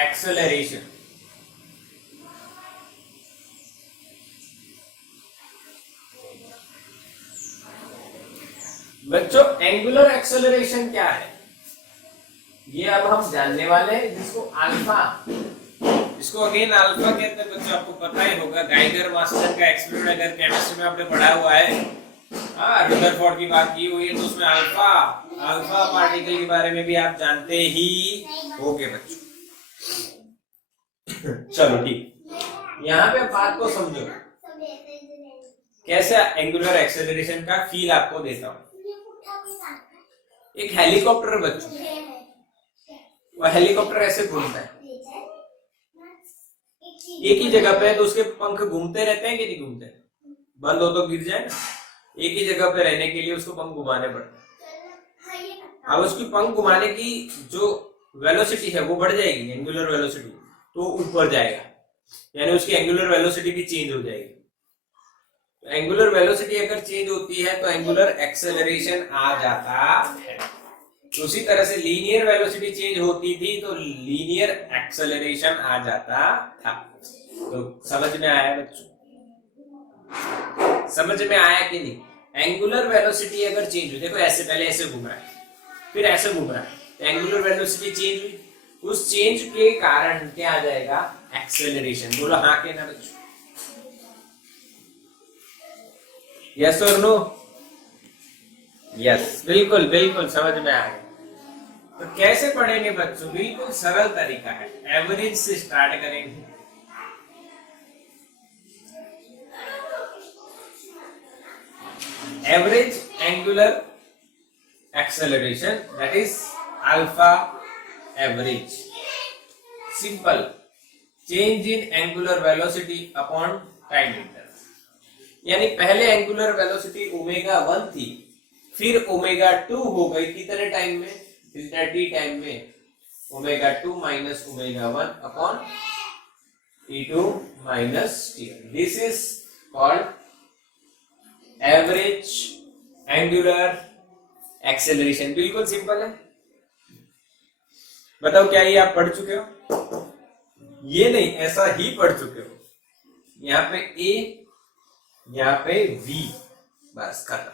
acceleration. बच्चों एंगुलर एक्सेलरेशन क्या है ये अब हम जानने वाले हैं, जिसको अल्फा, इसको अगेन अल्फा कहते हैं बच्चों। आपको पता ही होगा, गाइगर मास्टर का एक्सपेरिमेंट अगर केमिस्ट्री में आपने पढ़ा हुआ है, रदरफोर्ड की बात की हुई है, तो उसमें अल्फा पार्टिकल के बारे में भी आप जानते ही होंगे बच्चों। चलो ठीक, यहाँ पे बात को समझो कैसे एंगुलर एक्सेलरेशन का फील आपको देता हूं। एक हेलीकॉप्टर बच्चों, वह हेलीकॉप्टर ऐसे घूमता है एक ही जगह पे, तो उसके पंख घूमते रहते हैं कि नहीं घूमते? बंद हो तो गिर जाए ना। एक ही जगह पे रहने के लिए उसको पंख घुमाने पड़ते हैं। अब उसकी पंख घुमाने की जो वेलोसिटी है वो बढ़ जाएगी, एंगुलर वेलोसिटी, तो ऊपर जाएगा, यानी उसकी एंगुलर वेलोसिटी भी चेंज हो जाएगी। तो एंगुलर वेलोसिटी अगर चेंज होती है तो एंगुलर एक्सेलरेशन आ जाता है। उसी तरह से लीनियर वेलोसिटी चेंज होती थी तो लीनियर एक्सेलरेशन आ जाता था। तो समझ में आया बच्चों? समझ में आया कि नहीं? एंगुलर वेलोसिटी अगर चेंज हुई, देखो ऐसे पहले ऐसे घूम रहा है, फिर ऐसे घूम रहा है, तो एंगुलर वेलोसिटी चेंज हुई, उस चेंज के कारण क्या आ जाएगा? एक्सेलरेशन। बोलो हाँ के ना बच्चों? यस और नो? यस, बिल्कुल बिल्कुल समझ में आ गया। तो कैसे पढ़ेंगे बच्चों? बिल्कुल सरल तरीका है, एवरेज से स्टार्ट करेंगे। Average angular acceleration, that is alpha average. Simple, change in angular velocity upon time interval. यानी पहले एंगुलर वेलोसिटी ओमेगा 1 थी, फिर ओमेगा 2 हो गई कितने टाइम में? टी टाइम में। Omega 2 minus omega 1 upon T2 minus T1। This is called average angular acceleration. बिल्कुल सिंपल है। बताओ क्या ये आप पढ़ चुके हो? ये नहीं, ऐसा ही पढ़ चुके हो। यहाँ पे A, यहाँ पे V, बस खत्म।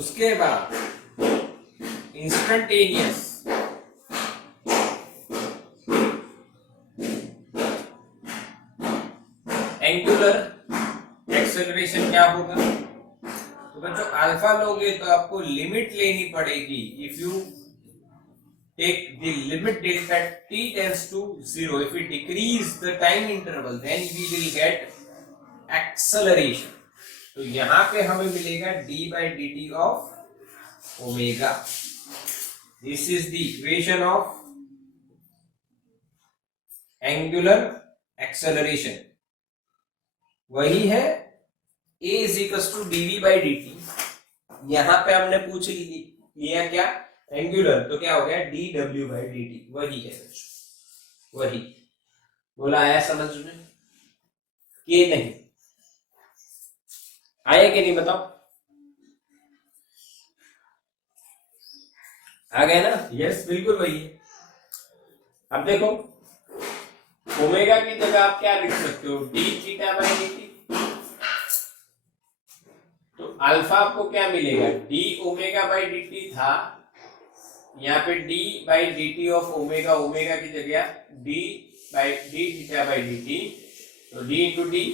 उसके बाद इंस्टेंटेनियस एंगुलर एक्सेलरेशन क्या होगा? तो बच्चों अल्फा लोगे तो आपको लिमिट लेनी पड़ेगी। If you take the limit delta t tends to 0, if we decrease the time interval then we will get acceleration। तो यहां पे हमें मिलेगा d by dt of omega। This is the equation of angular acceleration। वही है a is equals to dv by dt। यहां पे हमने पूछ लिया क्या? एंगुलर, तो क्या हो गया? dw by dt। वही है वही। बोला आया समझ में कि नहीं? आया कि नहीं बताओ? आ गया ना? यस बिल्कुल वही है। अब देखो ओमेगा की जगह आप क्या लिख सकते हो? D theta by dt। तो अल्फा आपको क्या मिलेगा? डी ओमेगा बाई dt था, यहाँ पे d by dt of omega, omega की जगह d by D theta by dt, तो d into D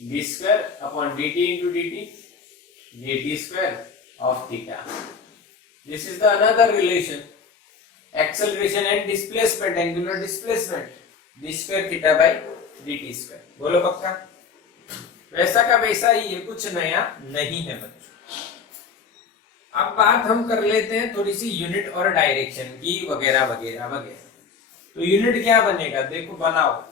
D square upon D T into D T, D T square of theta. This is the another relation, acceleration and displacement, angular displacement, D square theta by D T square. बोलो पक्का? वैसा का वैसा ही है, कुछ नया नहीं है बच्चों। अब बात हम कर लेते हैं थोड़ी सी यूनिट और डायरेक्शन की, वगैरह वगैरह वगैरह। तो यूनिट क्या बनेगा, देखो बनाओ,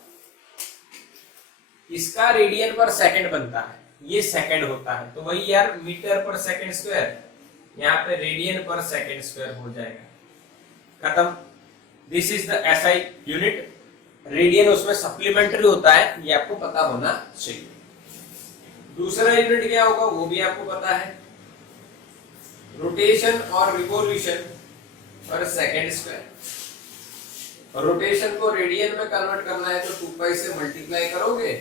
इसका रेडियन पर सेकंड बनता है, ये सेकंड होता है, तो वही यार मीटर पर सेकंड स्क्वायर, यहाँ पे रेडियन पर सेकंड स्क्वायर हो जाएगा, खत्म। This is the SI unit. Radian उसमें सप्लीमेंट्री होता है, ये आपको पता होना चाहिए। दूसरा यूनिट क्या होगा वो भी आपको पता है, रोटेशन और revolution per second square. Rotation को रेडियन में कन्वर्ट करना है तो 2 पाई से मल्टीप्लाई करोगे,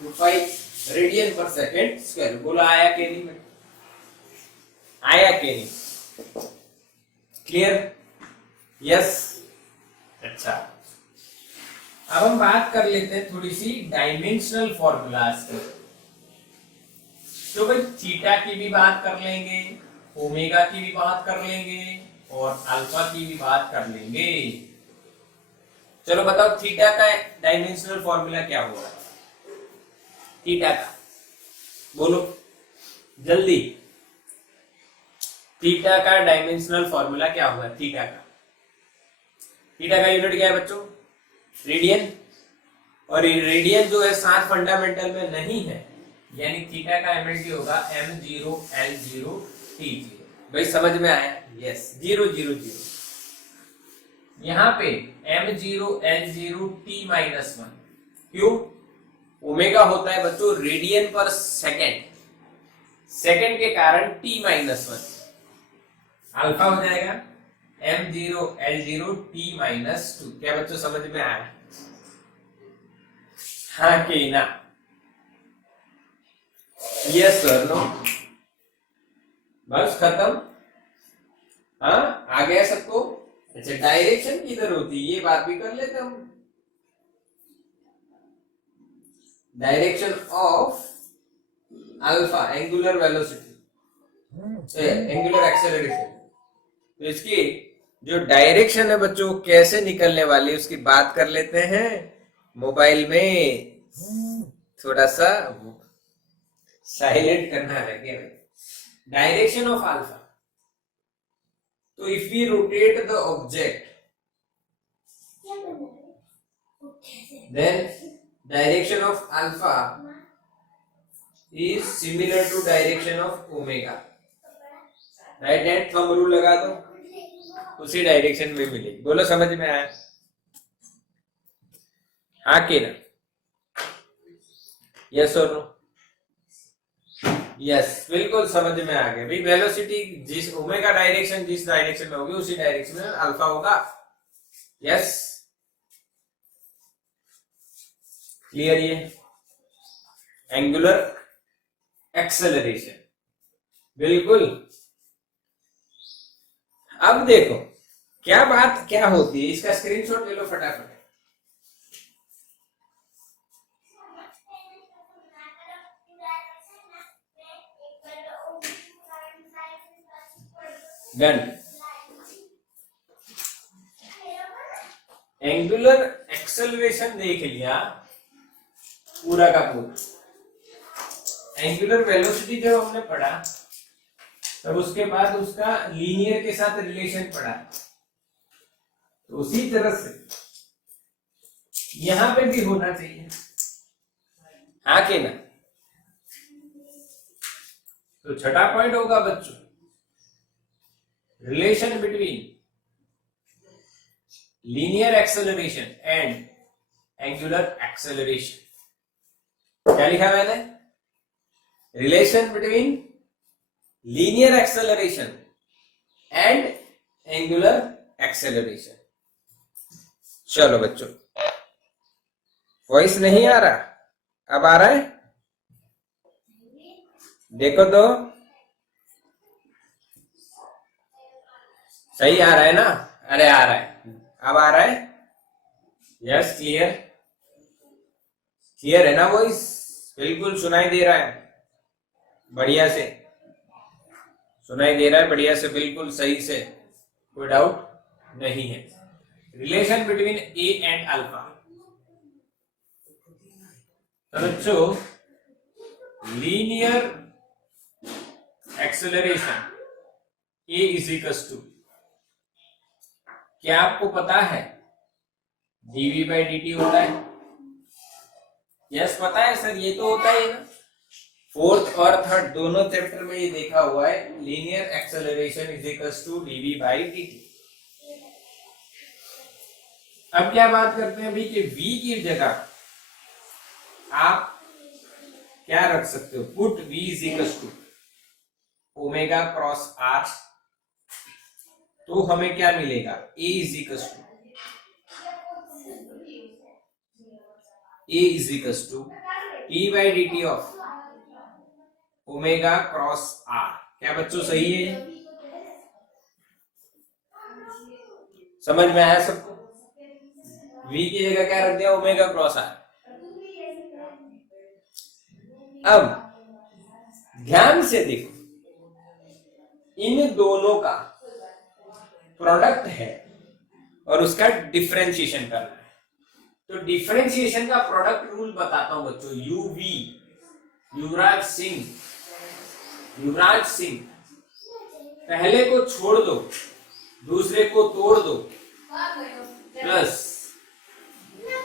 2 पाई रेडियन पर सेकंड स्क्वायर। बोला आया कि नहीं? आया कि नहीं? क्लियर? यस। अच्छा, अब हम बात कर लेते हैं थोड़ी सी डायमेंशनल फॉर्मूलाज की। तो भाई थीटा की भी बात कर लेंगे, ओमेगा की भी बात कर लेंगे और अल्फा की भी बात कर लेंगे। चलो बताओ थीटा का डायमेंशनल फॉर्मूला क्या होगा? थीटा का बोलो जल्दी, थीटा का डायमेंशनल फॉर्मूला क्या होगा? थीटा का, थीटा का यूनिट क्या है बच्चों? रेडियन। और रेडियन जो है 7 फंडामेंटल में नहीं है, यानी थीटा का एमएलटी होगा m0 l0 t0। भाई समझ में आया? यस, 0 0 0। यहाँ पे m0 l0 t-1, क्यों? ओमेगा होता है बच्चों रेडियन पर सेकेंड, सेकेंड के कारण t-1, अल्फा हो जाएगा m0 l0 t-2। क्या बच्चों समझ में आया? हाँ कि ना? Yes sir, no? बस खत्म? हाँ, आ गया सबको? अच्छा, डायरेक्शन किधर होती है ये बात भी कर लेते हम। Direction of alpha, angular velocity, angular acceleration. तो इसकी जो डायरेक्शन है बच्चों कैसे निकलने वाली है उसकी बात कर लेते हैं। मोबाइल में थोड़ा सा साइलेंट करना लगे। डायरेक्शन ऑफ अल्फा, तो if we rotate the object then direction of alpha is similar to direction of omega। Right hand thumb rule लगा दो, उसी डायरेक्शन में मिलेगी। बोलो समझ में आया? हाँ के ना? यस और नो? यस, बिल्कुल समझ में आ गया भाई। वेलोसिटी जिस ओमेगा डायरेक्शन जिस डायरेक्शन में होगी उसी डायरेक्शन में अल्फा होगा। Yes, clear? ये एंगुलर एक्सेलरेशन, बिल्कुल। अब देखो क्या बात क्या होती है, इसका स्क्रीनशॉट ले लो फटाफट। डन। एंगुलर एक्सेलरेशन देख लिया पूरा का पूरा। एंगुलर वेलोसिटी जब हमने पढ़ा तब उसके बाद उसका लीनियर के साथ रिलेशन पढ़ा, तो उसी तरह से यहां पे भी होना चाहिए। हाँ के ना? तो छठा पॉइंट होगा बच्चों, relation between linear acceleration and angular acceleration. क्या लिखा मैंने? Relation between linear acceleration and angular acceleration. चलो बच्चों, वॉइस नहीं आ रहा? अब आ रहा है? देखो तो सही आ रहा है ना? अरे आ रहा है, अब आ रहा है? Yes, clear? क्लियर है ना वॉइस? बिल्कुल सुनाई दे रहा है, बढ़िया से सुनाई दे रहा है, बढ़िया से, बिल्कुल सही से, कोई डाउट नहीं है। Relation between A and alpha. तो बच्चों linear acceleration A is equals to, क्या आपको पता है dv बाई dt होता है? यस पता है सर, ये तो होता है ना, फोर्थ और थर्ड दोनों चैप्टर में ये देखा हुआ है, linear acceleration is equals to dv by dt। अब क्या बात करते हैं अभी कि v की जगह आप क्या रख सकते हो, put v is equals to omega cross r, तो हमें क्या मिलेगा, a is equals to t by dt of omega cross r। क्या बच्चों सही है? समझ में आया सबको? v की जगह क्या रख दिया, ओमेगा क्रॉस r। अब ध्यान से देखो, इन दोनों का प्रोडक्ट है और उसका डिफरेंशिएशन करना है। तो डिफरेंशिएशन का प्रोडक्ट रूल बताता हूं बच्चों, यूवी युवराज सिंह, पहले को छोड़ दो दूसरे को तोड़ दो, प्लस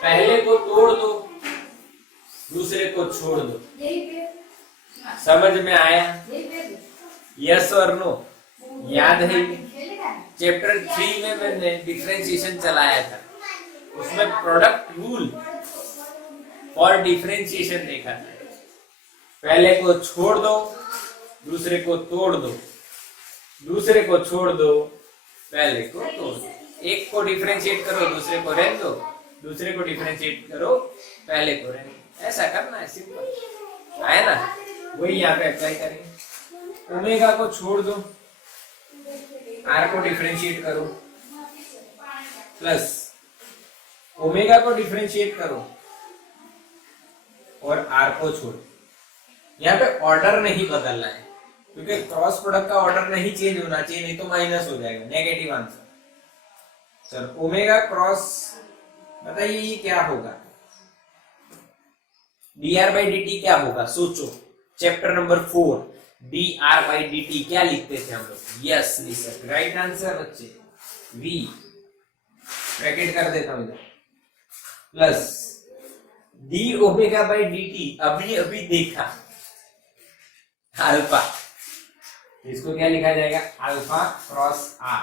पहले को तोड़ दो दूसरे को छोड़ दो। समझ में आया? यस और नो? याद है चैप्टर 3 में मैंने डिफरेंशिएशन चलाया था, उसमें प्रोडक्ट रूल फॉर डिफरेंशिएशन देखा था। पहले को छोड़ दो दूसरे को तोड़ दो, दूसरे को छोड़ दो पहले को तोड़ दो, एक को डिफरेंशिएट करो दूसरे को रहने दो, दूसरे को डिफरेंशिएट करो पहले को रहने दो। ऐसा करना है, सिंपल आया ना? वही यहाँ पे अप्लाई करेंगे। ओमेगा को छोड़ दो, आर को डिफरेंशिएट करो, प्लस ओमेगा को डिफरेंशिएट करो और आर को छोड़ो। यहाँ पे ऑर्डर नहीं बदलना है, क्योंकि क्रॉस प्रोडक्ट का ऑर्डर नहीं चेंज होना चाहिए, नहीं तो माइनस हो जाएगा, negative answer. Sir omega cross, बताइए ये क्या होगा, dr बाई dt क्या होगा? सोचो, chapter number 4 dr by dt क्या लिखते थे हम लोग? यस सर, राइट आंसर बच्चे, v ब्रैकेट कर देता हूं इधर, plus d omega by dt, अभी अभी देखा अल्फा, इसको क्या लिखा जाएगा, अल्फा क्रॉस r।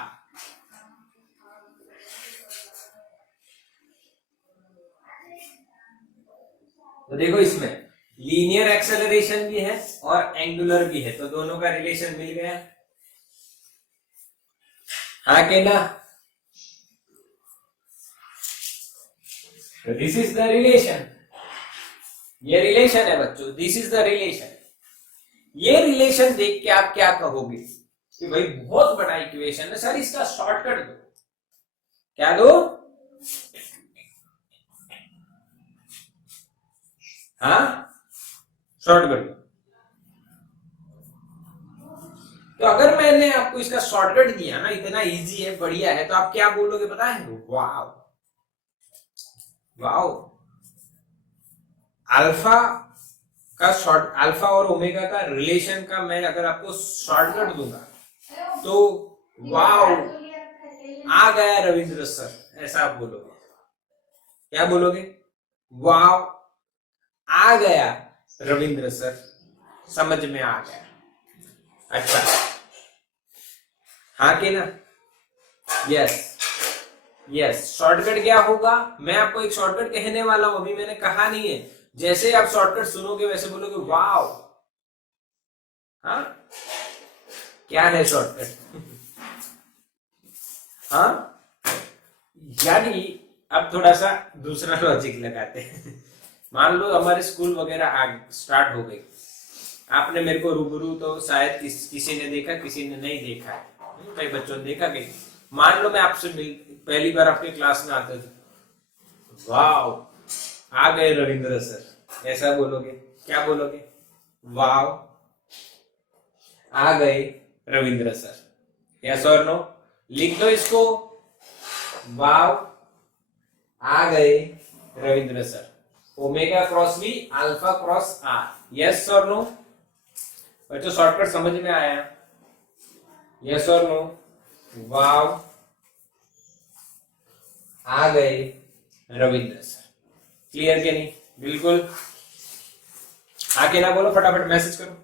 तो देखो इसमें लीनियर एक्सेलरेशन भी है और एंगुलर भी है, तो दोनों का रिलेशन मिल गया। हाँ के ना? तो दिस इज द रिलेशन, ये रिलेशन है बच्चों, दिस इज द रिलेशन। ये रिलेशन देख के आप क्या कहोगे कि भाई बहुत बड़ा इक्वेशन है सर, इसका शॉर्टकट दो। क्या दो? हाँ शॉर्टकट दो। तो अगर मैंने आपको इसका शॉर्टकट दिया ना, इतना इजी है, बढ़िया है, तो आप क्या बोलोगे पता है? वाव वाव। अल्फा का शॉर्ट, अल्फा और ओमेगा का रिलेशन का मैं अगर आपको शॉर्टकट दूंगा तो वाव आ गया रविंद्र सर, ऐसा आप बोलोगे। क्या बोलोगे? वाव आ गया रविंद्र सर, समझ में आ गया। अच्छा हाँ के ना? Yes yes. शॉर्टकट क्या होगा? मैं आपको एक शॉर्टकट कहने वाला हूं, अभी मैंने कहा नहीं है। जैसे आप शॉर्टकट सुनोगे वैसे बोलोगे वाव। हाँ क्या है शॉर्टकट? हाँ यानी अब थोड़ा सा दूसरा लॉजिक लगाते हैं। मान लो हमारे स्कूल वगैरह स्टार्ट हो गई, आपने मेरे को रूबरू तो शायद किसी ने देखा, किसी ने नहीं देखा है, कई बच्चों ने देखा कहीं। मान लो मैं आपसे पहली बार आपके क्लास में आते थे, वाव आ गए रविंद्र सर, ऐसा बोलोगे। क्या बोलोगे? वाव, आ गए रविंद्र सर। यस और नो? लिख दो इसको, वाव आ गए Ravindra sir. Omega cross V, alpha cross R. Yes और नो? बच्चों शॉर्टकट समझ में आया? यस और नो? वाव आ गए रविंद्र सर। क्लियर के नहीं? बिल्कुल। आके ना बोलो, फटाफट मैसेज करो।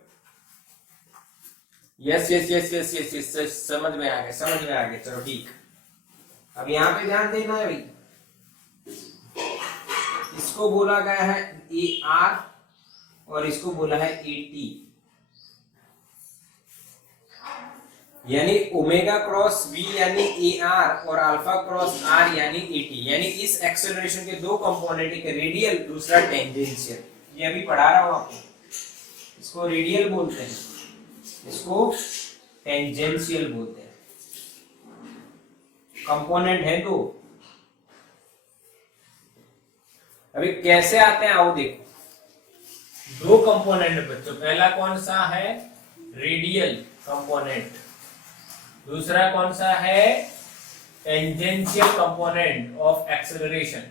Yes yes yes yes yes yes, समझ में आ गया, समझ में आ गया। चलो ठीक। अब यहां पे ध्यान देना है भाई, इसको बोला गया है ए आर और इसको बोला है ए टी, यानी ओमेगा क्रॉस वी यानी ए आर और अल्फा क्रॉस आर यानी ए टी। यानी इस एक्सेलरेशन के दो कंपोनेंट, एक रेडियल दूसरा टेंजेंशियल। ये अभी पढ़ा रहा हूं आपको। इसको रेडियल बोलते हैं, इसको टेंजेंशियल बोलते हैं। कंपोनेंट है दो। अभी कैसे आते हैं आओ देखो। दो कंपोनेंट बच्चों, पहला कौन सा है? Radial component. दूसरा कौन सा है? Tangential component of acceleration.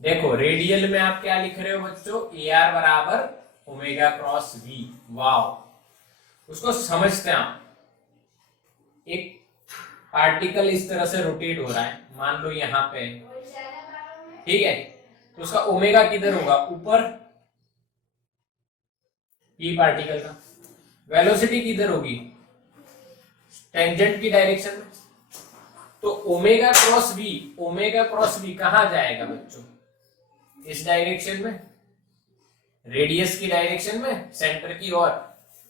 देखो रेडियल में आप क्या लिख रहे हो बच्चों? ए आर बराबर ओमेगा क्रॉस वी। वाव, उसको समझते हैं आप। एक पार्टिकल इस तरह से रोटेट हो रहा है, मान लो यहां पे, ठीक है, तो उसका ओमेगा किधर होगा? ऊपर, ये पार्टिकल का वेलोसिटी किधर होगी? टेंजेंट की डायरेक्शन में। तो ओमेगा क्रॉस वी कहां जाएगा बच्चों? इस डायरेक्शन में, रेडियस की डायरेक्शन में, सेंटर की ओर।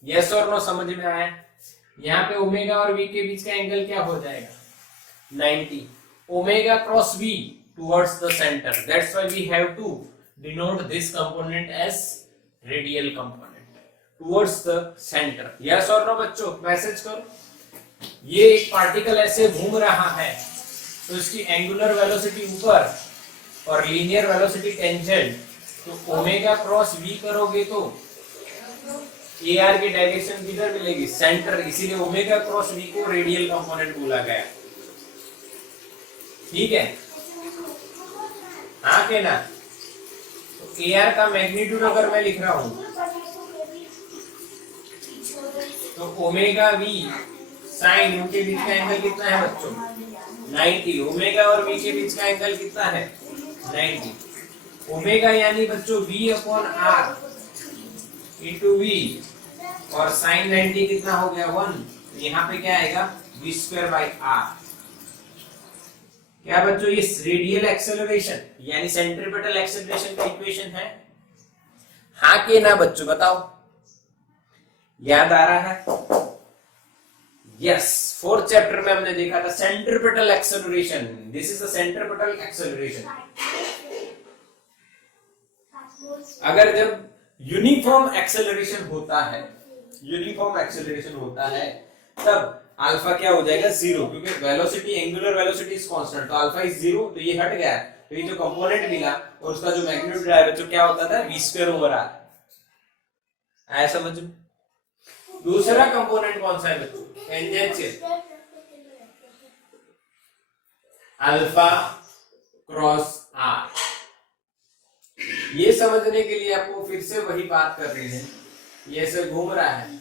यस और नो? समझ में आया? यहां पे ओमेगा और वी के बीच का एंगल क्या हो जाएगा? 90। Omega cross V towards the center, that's why we have to denote this component as radial component, towards the center. yes or no बच्चों? मैसेज करो। ये एक पार्टिकल ऐसे घूम रहा है तो इसकी एंगुलर वेलोसिटी ऊपर और लीनियर वेलोसिटी टेंजेंट, तो ओमेगा क्रॉस वी करोगे तो ए आर की डायरेक्शन किधर मिलेगी? सेंटर। इसीलिए ओमेगा क्रॉस वी को रेडियल कंपोनेंट बोला गया। ठीक है? हाँ के ना? तो ए आर का मैग्नीट्यूड अगर मैं लिख रहा हूं तो ओमेगा वी साइन, उनके बीच का एंगल कितना है बच्चों? 90। ओमेगा और वी के बीच का एंगल कितना है? 90। ओमेगा यानी बच्चों V upon R into V, और साइन 90 कितना हो गया? 1। यहाँ पे क्या आएगा? V square by R. क्या बच्चों ये रेडियल एक्सेलरेशन यानी सेंट्रीपिटल एक्सेलरेशन का इक्वेशन है? हाँ के ना बच्चों? बताओ, याद आ रहा है? यस, फोर्थ चैप्टर में हमने देखा था centripetal acceleration. This is the centripetal acceleration. अगर जब यूनिफॉर्म एक्सेलरेशन होता है तब अल्फा क्या हो जाएगा? 0, क्योंकि velocity, angular velocity is constant, तो अल्फा इज 0, तो ये हट गया। तो ये जो कंपोनेंट मिला और उसका जो मैग्नीट्यूड है बच्चों क्या होता था? V square over R. आया समझ में? दूसरा कंपोनेंट कौन सा है बच्चों? Tangential, alpha cross R. ये समझने के लिए आपको फिर से वही बात कर रही है। ये ऐसे घूम रहा है,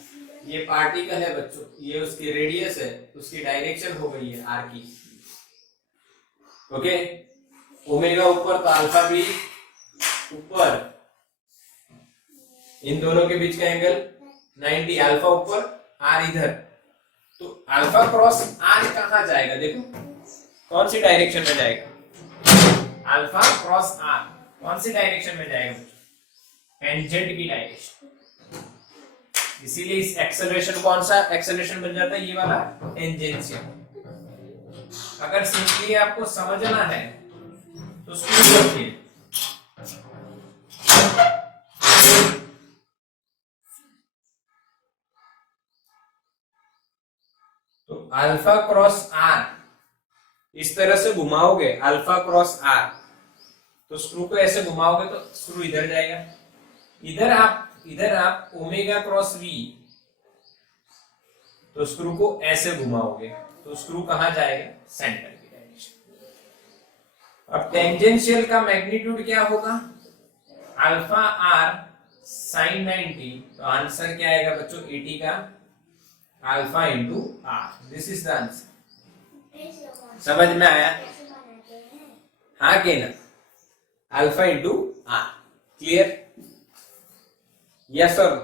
ये पार्टिकल है बच्चों, ये उसकी रेडियस है, उसकी डायरेक्शन हो गई है आर की। ओके? ओमेगा ऊपर तो अल्फा भी ऊपर, इन दोनों के बीच का एंगल 90। अल्फा ऊपर, आर इधर, तो अल्फा क्रॉस आर कहां जाएगा? देखो कौन सी डायरेक्शन में जाएगा? अल्फा क्रॉस आर कौन सी डायरेक्शन में जाएगा? टेंजेंट की डायरेक्शन। इसीलिए इस एक्सेलरेशन कौन सा एक्सेलरेशन बन जाता है? ये वाला टेंजेंशियल। अगर सिंपली आपको समझना है तो स्कूल रखिए। तो अल्फा क्रॉस आर इस तरह से घुमाओगे, अल्फा क्रॉस आर, तो स्क्रू को ऐसे घुमाओगे तो स्क्रू इधर जाएगा, इधर आप ओमेगा क्रॉस वी, तो स्क्रू को ऐसे घुमाओगे तो स्क्रू कहां जाएगा, सेंटर की डायरेक्शन। अब टेंजेंशियल का मैग्नीट्यूड क्या होगा, अल्फा आर साइन 90, तो आंसर क्या आएगा बच्चों 80 का alpha into R. This is the answer. समझ में आया, हाँ के ना, alpha into R. Clear, yes sir.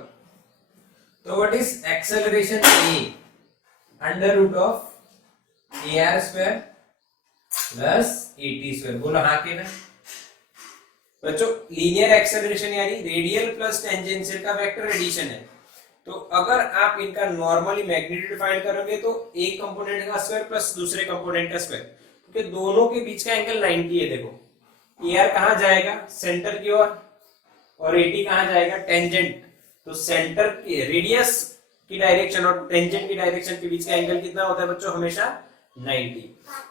तो what is acceleration A, under root of A R square plus A T square. बोलो हाँ के ना बच्चों। लीनियर एक्सेलरेशन यानी रेडियल प्लस टेंजेंशियल का वेक्टर एडिशन है। तो अगर आप इनका नॉर्मली मैग्नीट्यूड फाइंड करोगे तो एक कंपोनेंट का स्क्वायर प्लस दूसरे कंपोनेंट का स्क्वायर, क्योंकि दोनों के बीच का एंगल 90 है। देखो ए आर कहां जाएगा, सेंटर की ओर, और ए टी कहां जाएगा, टेंजेंट। तो सेंटर की रेडियस की डायरेक्शन और टेंजेंट की डायरेक्शन के बीच का एंगल कितना होता है बच्चों, हमेशा 90।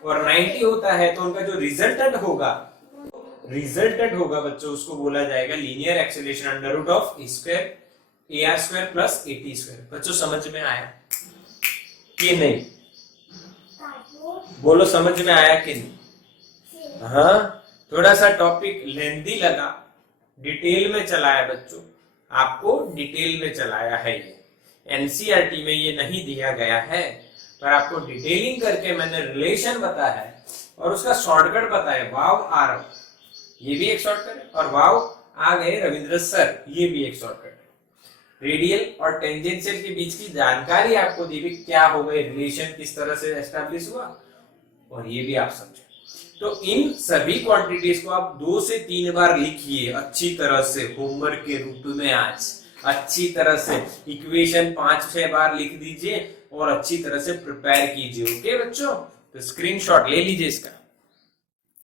और 90 होता है तो उनका जो रिजल्टेंट होगा बच्चों, उसको बोला जाएगा linear acceleration under root of A square A R square plus A T square. बच्चों समझ में आया कि नहीं, बोलो समझ में आया कि नहीं। हाँ, थोड़ा सा टॉपिक लेंथी लगा, डिटेल में चलाया बच्चों, आपको डिटेल में चलाया है। ये एनसीईआरटी में ये नहीं दिया गया है, पर आपको डिटेलिंग करके मैंने रिलेशन बताया है और उसका शॉर्टकट बताया, वाव आर, ये भी एक शॉर्टकट है, और वाव आ गए रविंद्र सर, ये भी एक शॉर्टकट है। रेडियल और टेंजेंशियल के बीच की जानकारी आपको दी भी, क्या हो गए, रिलेशन किस तरह से एस्टैब्लिश हुआ, और ये भी आप समझे। तो इन सभी क्वांटिटीज को आप 2 से 3 बार लिखिए अच्छी तरह से, होमवर्क के रूप में आज अच्छी तरह से इक्वेशन 5-6 बार लिख दीजिए और अच्छी तरह से प्रिपेयर कीजिए। ओके बच्चों, तो स्क्रीनशॉट ले लीजिए इसका।